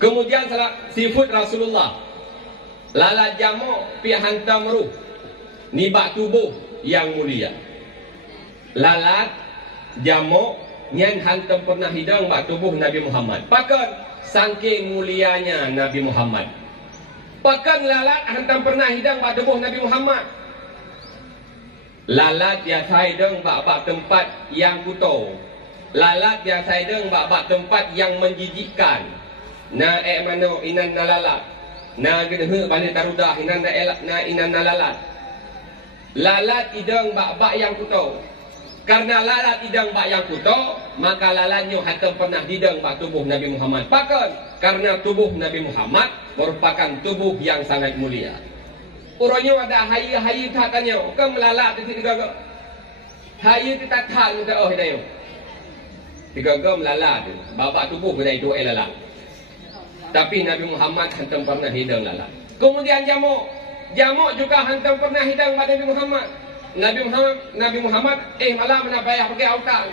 Kemudian sifat Rasulullah lalat jamu pi hantam ruh ni bak tubuh yang mulia. Lalat jamu nyen hantam pernah hidang bak tubuh Nabi Muhammad. Pakan saking mulianya Nabi Muhammad. Pakan lalat hantam pernah hidang bak tubuh Nabi Muhammad. Lalat dia saideng bak tempat yang kuto. Lalat dia saideng bak tempat yang menjijikkan. Na mano inan nalalat. Na gede balik tarudah inan na inan nalalat. Lalat ideng bak yang kuto. Karena lalat ideng bak yang kuto, maka lalatnya hatam pernah dideng bak tubuh Nabi Muhammad. Pakan karena tubuh Nabi Muhammad merupakan tubuh yang sangat mulia. Urangnya ada hayi takannya, ke melalat di tiga go. Hayi kita tan ke oh dayo. Tiga go melalat, babak tubuh dari dua lalat. Tapi Nabi Muhammad hantam pernah hidang lalat. Kemudian jamuk juga hantam pernah hidang pada Nabi Muhammad. Nabi Muhammad malam mana payah pakai autan.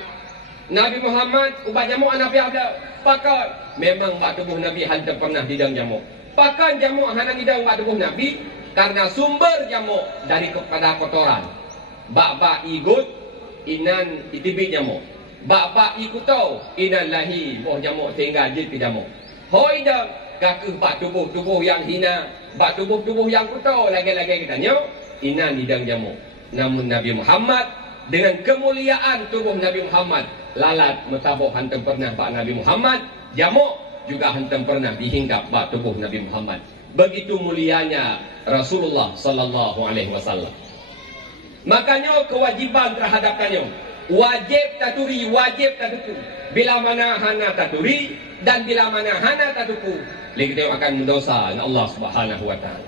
Nabi Muhammad ubah jamuk anak payah dah. Pakan memang bak tubuh Nabi hantam pernah hidang jamuk. Pakan jamuk hanam hidang bak tubuh Nabi karena sumber jamuk dari kepada kotoran. Bak igut inan itibik jamuk. Bak ikuto inan lahi boh jamuk sehingga jil pi jamuk. Hoi dah kakeh bak tubuh yang hina, bak tubuh yang kuto lagi-lagi kita nyo inan hidang jamuk. Namun Nabi Muhammad dengan kemuliaan tubuh Nabi Muhammad, lalat metabuk hantam pernah bak Nabi Muhammad, jamuk juga hantam pernah dihinggap bak tubuh Nabi Muhammad. Begitu mulianya Rasulullah sallallahu alaihi wasallam. Makanya kewajiban terhadapnya wajib taturi, wajib tatuku. Bila mana hana taturi dan bila mana hana tatuku, kita akan mendosa Allah Subhanahu wa taala.